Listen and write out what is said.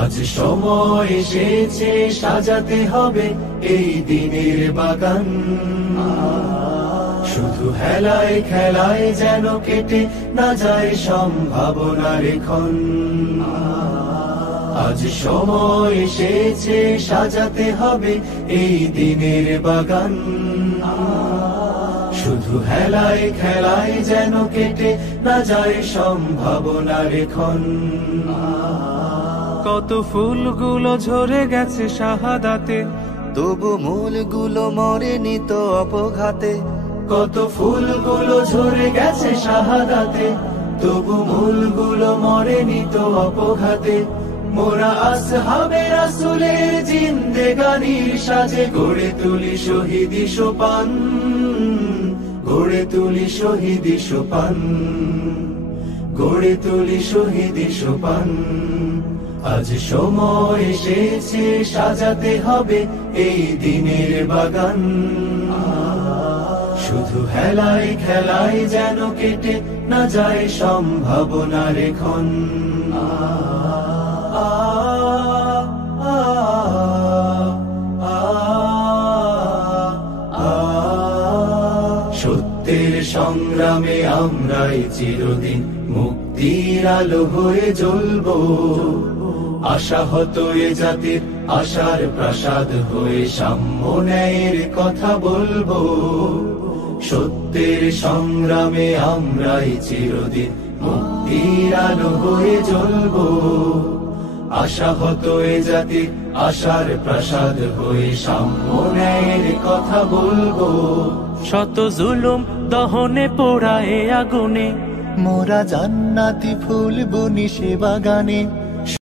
আজ সময় এসেছে সাজাতে হবে এই দিনের বাগান। শুধু হেলায় খেলায় যেন কেটে না যায় সম্ভাবনার ক্ষণ। আজ সময় এসেছে সাজাতে হবে এই দিনের বাগান। শুধু হেলায় খেলায় যেন কেটে না যায় সম্ভাবনার ক্ষণ। কত ফুলগুলো ঝরে গেছে শাহাদাতে, তবু মূলগুলো মরেনি তো অপঘাতে। কত ফুলগুলো ঝরে গেছে শাহাদাতে, তবু মূলগুলো মরেনি তো অপঘাতে। মোরা আসহাবে রাসূলের জিন্দেগানির সাজে গড়ে তুলি শহীদি সোপান, গড়ে তুলি শহীদি সোপান, গড়ে তুলি শহীদি সোপান। আজ সময় এসেছে সাজাতে হবে এই দিনের বাগান। শুধু হেলায় খেলায় যেন কেটে না যায় সম্ভাবনার ক্ষণ। সত্যের সংগ্রামে আমরাই চিরদিন মুক্তির আলো হয়ে জ্বলবো। আশাহত এ জাতির আশার প্রাসাদ হয়ে সাম্য ন্যায়ের কথা বলবো। সত্যের সংগ্রামে আমরাই চিরদিন মুক্তির আলো হয়ে জ্বলবো। আশাহত এ জাতির আশার প্রাসাদ হয়ে সাম্য ন্যায়ের কথা বলবো। শত জুলুম দহনে পোড়ায় আগুনে, মোরা জান্নাতি ফুল বুনি সে বাগানে।